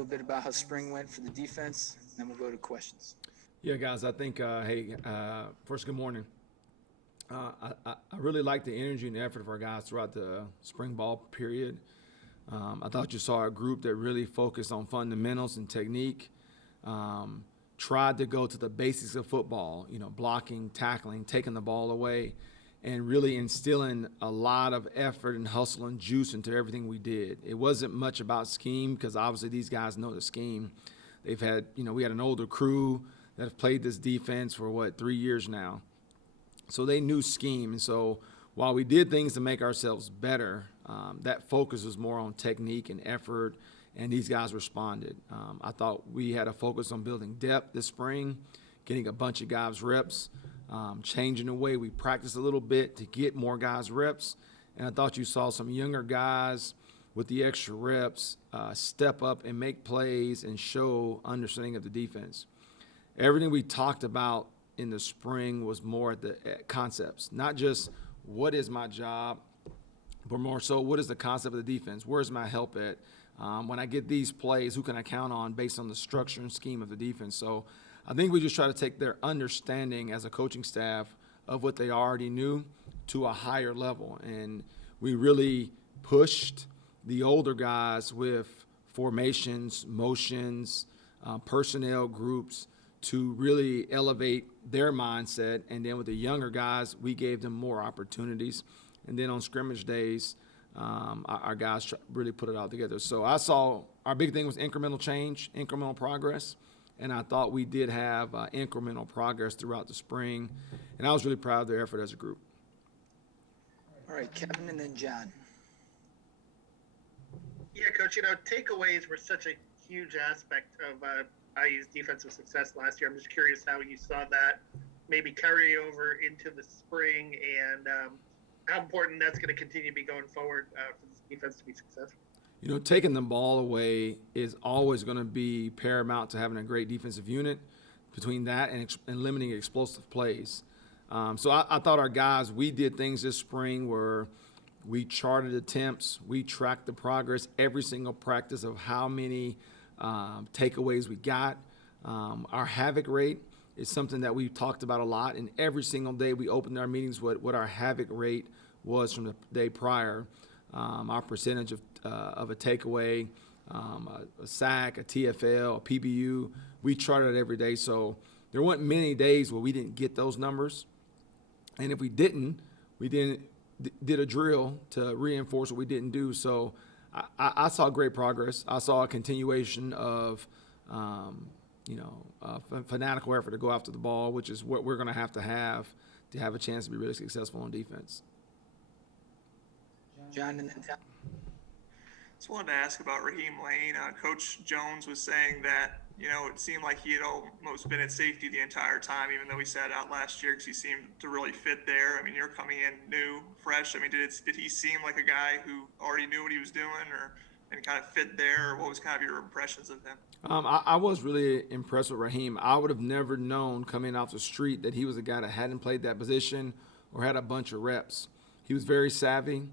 little bit about how spring went for the defense, and then we'll go to questions. Yeah, guys, I think, first, good morning. I really like the energy and effort of our guys throughout the spring ball period. I thought you saw a group that really focused on fundamentals and technique, tried to go to the basics of football, blocking, tackling, taking the ball away, and really instilling a lot of effort and hustle and juice into everything we did. It wasn't much about scheme because obviously these guys know the scheme. They've had, we had an older crew that have played this defense for 3 years now. So they knew scheme. And so while we did things to make ourselves better, that focus was more on technique and effort, and these guys responded. I thought we had a focus on building depth this spring, getting a bunch of guys reps, changing the way we practice a little bit to get more guys reps. And I thought you saw some younger guys with the extra reps step up and make plays and show understanding of the defense. Everything we talked about in the spring was more at concepts, not just what is my job, but more so what is the concept of the defense? Where's my help at? When I get these plays, who can I count on based on the structure and scheme of the defense? So I think we just try to take their understanding as a coaching staff of what they already knew to a higher level. And we really pushed the older guys with formations, motions, personnel groups to really elevate their mindset. And then with the younger guys, we gave them more opportunities. And then on scrimmage days, our guys really put it all together. So I saw our big thing was incremental change, incremental progress. And I thought we did have incremental progress throughout the spring. And I was really proud of their effort as a group. All right, Kevin and then John. Yeah, Coach, takeaways were such a huge aspect of IU's defensive success last year. I'm just curious how you saw that maybe carry over into the spring and how important that's going to continue to be going forward for this defense to be successful. Taking the ball away is always going to be paramount to having a great defensive unit. Between that and limiting explosive plays. So I thought our guys, we did things this spring where we charted attempts, we tracked the progress, every single practice of how many takeaways we got. Our havoc rate is something that we've talked about a lot, and every single day we opened our meetings with what our havoc rate was from the day prior. Our percentage of a takeaway, a sack, a TFL, a PBU, we charted it every day. So there weren't many days where we didn't get those numbers. And if we did a drill to reinforce what we didn't do. So I saw great progress. I saw a continuation of, fanatical effort to go after the ball, which is what we're going to have a chance to be really successful on defense. John and then Tom. Just wanted to ask about Raheem Lane. Coach Jones was saying that, it seemed like he had almost been at safety the entire time, even though he sat out last year because he seemed to really fit there. I mean, you're coming in new, fresh. I mean, did he seem like a guy who already knew what he was doing and kind of fit there? Or what was kind of your impressions of him? I was really impressed with Raheem. I would have never known coming off the street that he was a guy that hadn't played that position or had a bunch of reps. He was very savvy.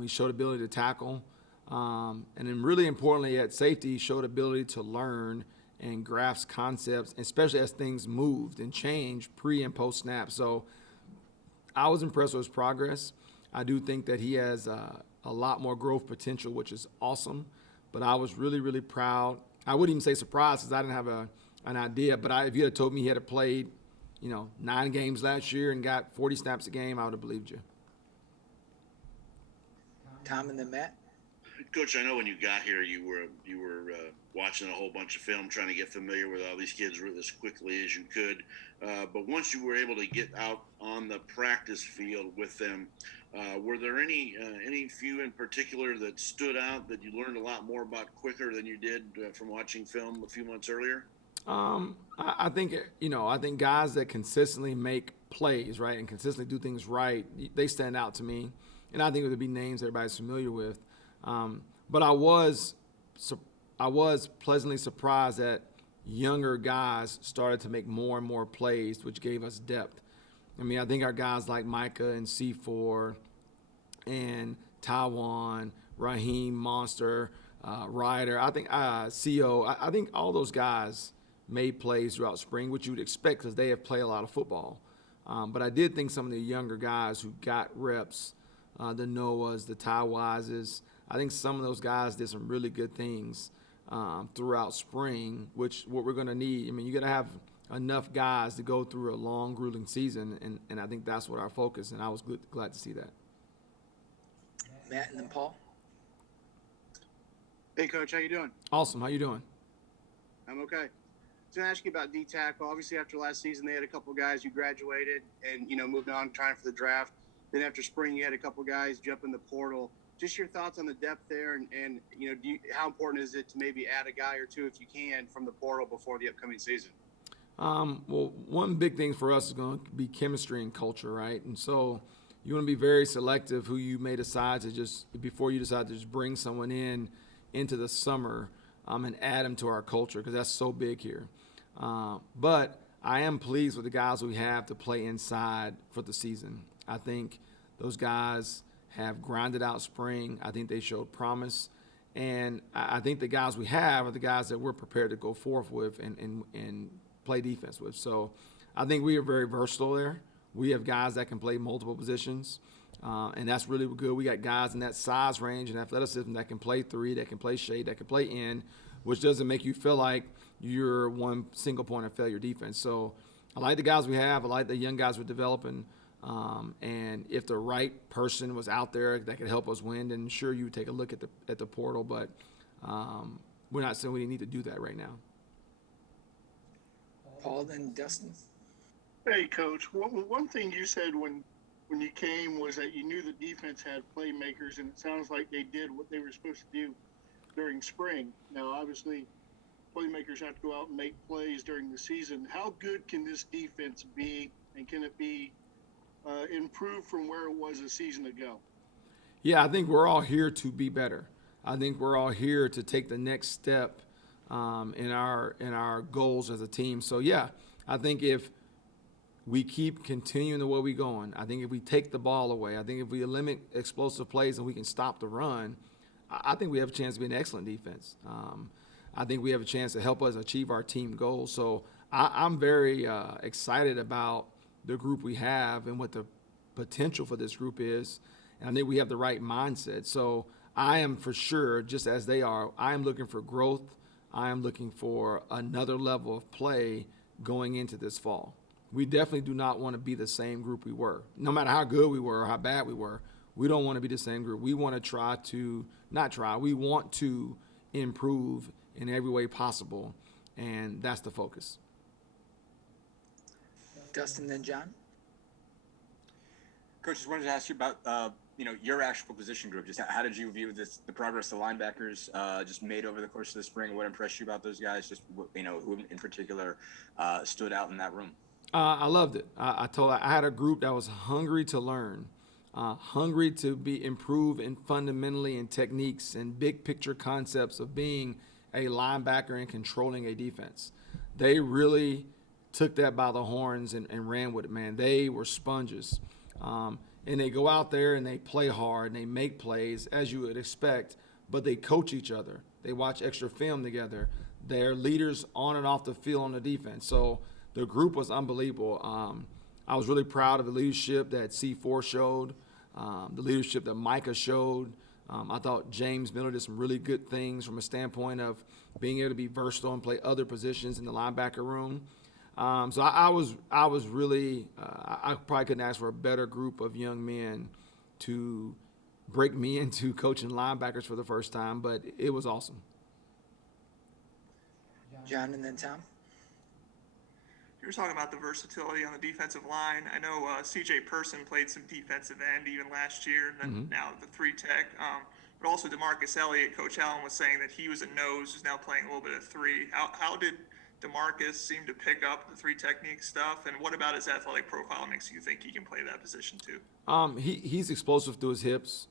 He showed ability to tackle. And then really importantly at safety, he showed ability to learn and grasp concepts, especially as things moved and changed pre and post snap. So I was impressed with his progress. I do think that he has a lot more growth potential, which is awesome. But I was really, really proud. I wouldn't even say surprised because I didn't have an idea. But if you had told me he had played, 9 games last year and got 40 snaps a game, I would have believed you. Tom and then Matt. Coach, I know when you got here, you were watching a whole bunch of film, trying to get familiar with all these kids as quickly as you could. But once you were able to get out on the practice field with them, were there any few in particular that stood out that you learned a lot more about quicker than you did from watching film a few months earlier? I think guys that consistently make plays, right, and consistently do things right, they stand out to me. And I think it would be names everybody's familiar with. But I was pleasantly surprised that younger guys started to make more and more plays, which gave us depth. I mean, I think our guys like Micah and C4 and Taiwan, Raheem, Monster, Ryder. I think CO. I think all those guys made plays throughout spring, which you would expect because they have played a lot of football. But I did think some of the younger guys who got reps, the Noahs, the Ty Wises, I think some of those guys did some really good things throughout spring, which what we're going to need. I mean, you're going to have enough guys to go through a long, grueling season, and I think that's what our focus, and I was glad to see that. Matt and then Paul. Hey, Coach, how you doing? Awesome. How you doing? I'm okay. I was going to ask you about D-tackle. Obviously, after last season, they had a couple guys who graduated and, moved on trying for the draft. Then after spring, you had a couple guys jump in the portal. Just your thoughts on the depth there and how important is it to maybe add a guy or two if you can from the portal before the upcoming season? Well, one big thing for us is going to be chemistry and culture, right? And so you want to be very selective who you may decide to before you decide to just bring someone into the summer and add them to our culture because that's so big here. But I am pleased with the guys we have to play inside for the season. I think those guys have grinded out spring. I think they showed promise. And I think the guys we have are the guys that we're prepared to go forth with and play defense with. So I think we are very versatile there. We have guys that can play multiple positions, and that's really good. We got guys in that size range and athleticism that can play three, that can play shade, that can play in, which doesn't make you feel like you're one single point of failure defense. So I like the guys we have. I like the young guys we're developing. And if the right person was out there that could help us win, then sure you would take a look at the portal. But we're not saying we need to do that right now. Paul, then Dustin. Hey, Coach. One thing you said when you came was that you knew the defense had playmakers, and it sounds like they did what they were supposed to do during spring. Now, obviously, playmakers have to go out and make plays during the season. How good can this defense be, and can it be improved from where it was a season ago? Yeah, I think we're all here to be better. I think we're all here to take the next step in our goals as a team. So yeah, I think if we keep continuing the way we're going, I think if we take the ball away, I think if we limit explosive plays and we can stop the run, I think we have a chance to be an excellent defense. I think we have a chance to help us achieve our team goals. So I'm very excited about the group we have and what the potential for this group is. And I think we have the right mindset. So I am for sure, just as they are, I am looking for growth. I am looking for another level of play going into this fall. We definitely do not want to be the same group we were. No matter how good we were or how bad we were, we don't want to be the same group. We want to we want to improve in every way possible, and that's the focus. Dustin, then John. Coach, just wanted to ask you about your actual position group. Just how did you view the progress the linebackers just made over the course of the spring? What impressed you about those guys? Just who in particular stood out in that room? I loved it. I had a group that was hungry to learn, hungry to be improved in fundamentally in techniques and big picture concepts of being a linebacker and controlling a defense. They really took that by the horns and ran with it, man. They were sponges. And they go out there and they play hard and they make plays as you would expect, but they coach each other. They watch extra film together. They're leaders on and off the field on the defense. So the group was unbelievable. I was really proud of the leadership that C4 showed, the leadership that Micah showed. I thought James Miller did some really good things from a standpoint of being able to be versatile and play other positions in the linebacker room. So I was really I probably couldn't ask for a better group of young men to break me into coaching linebackers for the first time, but it was awesome. John, and then Tom. You were talking about the versatility on the defensive line. I know C.J. Person played some defensive end even last year, and then now the three tech. But also DeMarcus Elliott, Coach Allen was saying that he was a nose, who's now playing a little bit of three. How did DeMarcus seem to pick up the three technique stuff, and what about his athletic profile makes you think he can play that position too? He's explosive through his hips.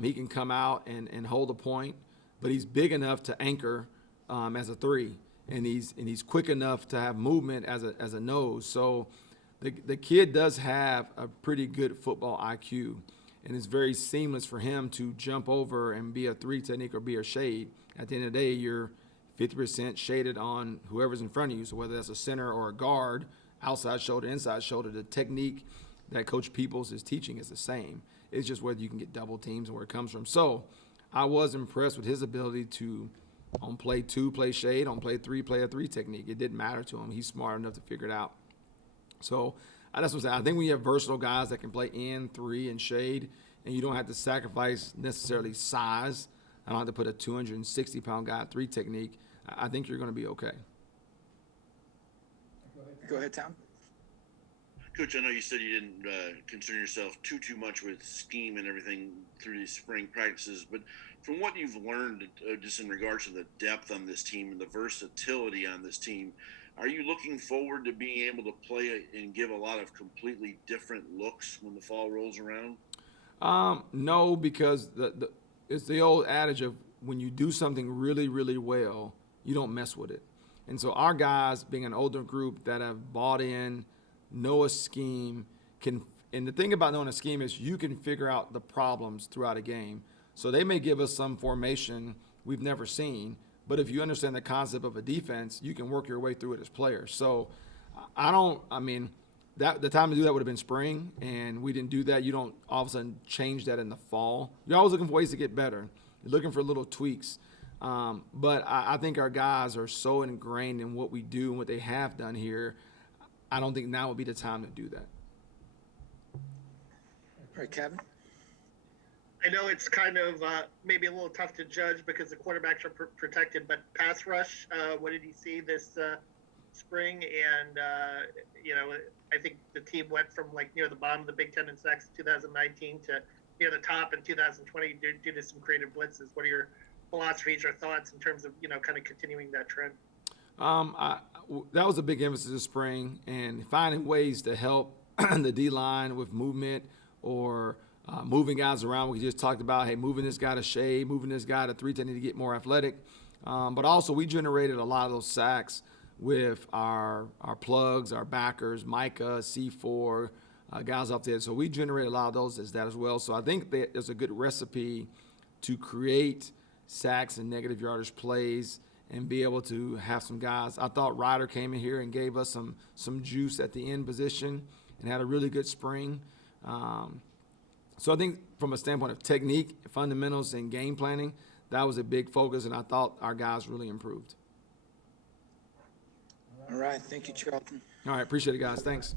He can come out and hold a point, but he's big enough to anchor as a three, and he's quick enough to have movement as a nose. So the kid does have a pretty good football IQ, and it's very seamless for him to jump over and be a 3 technique or be a shade. At the end of the day, you're 50% shaded on whoever's in front of you. So whether that's a center or a guard, outside shoulder, inside shoulder, the technique that Coach Peoples is teaching is the same. It's just whether you can get double teams and where it comes from. So I was impressed with his ability to, on play 2, play shade, on play 3, play a 3 technique. It didn't matter to him. He's smart enough to figure it out. So that's what I'm saying. I think when you have versatile guys that can play in, 3, and shade, and you don't have to sacrifice necessarily size, I don't have to put a 260-pound guy at 3 technique, I think you're going to be okay. Go ahead, Tom. Coach, I know you said you didn't concern yourself too much with scheme and everything through these spring practices, but from what you've learned, just in regards to the depth on this team and the versatility on this team, are you looking forward to being able to play and give a lot of completely different looks when the fall rolls around? No, because it's the old adage of when you do something really, really well, you don't mess with it. And so our guys, being an older group that have bought in, know a scheme, and the thing about knowing a scheme is you can figure out the problems throughout a game. So they may give us some formation we've never seen, but if you understand the concept of a defense, you can work your way through it as players. So the time to do that would have been spring, and we didn't do that. You don't all of a sudden change that in the fall. You're always looking for ways to get better. You're looking for little tweaks. But I think our guys are so ingrained in what we do and what they have done here. I don't think now would be the time to do that. All right, Kevin. I know it's kind of maybe a little tough to judge because the quarterbacks are protected, but pass rush, what did he see this spring? And, I think the team went from near the bottom of the Big Ten in sacks in 2019 to near the top in 2020 due to some creative blitzes. What are your philosophies or thoughts in terms of, kind of continuing that trend? That was a big emphasis this spring, and finding ways to help the D-line with movement or moving guys around. We just talked about, hey, moving this guy to shade, moving this guy to 3 to get more athletic. But also we generated a lot of those sacks with our plugs, our backers, Micah, C4, guys up there. So we generated a lot of those as well. So I think that there's a good recipe to create sacks and negative yardage plays and be able to have some guys. I thought Ryder came in here and gave us some juice at the end position and had a really good spring. So I think from a standpoint of technique, fundamentals, and game planning, that was a big focus, and I thought our guys really improved. All right. Thank you, Charlton. All right. Appreciate it, guys. Thanks.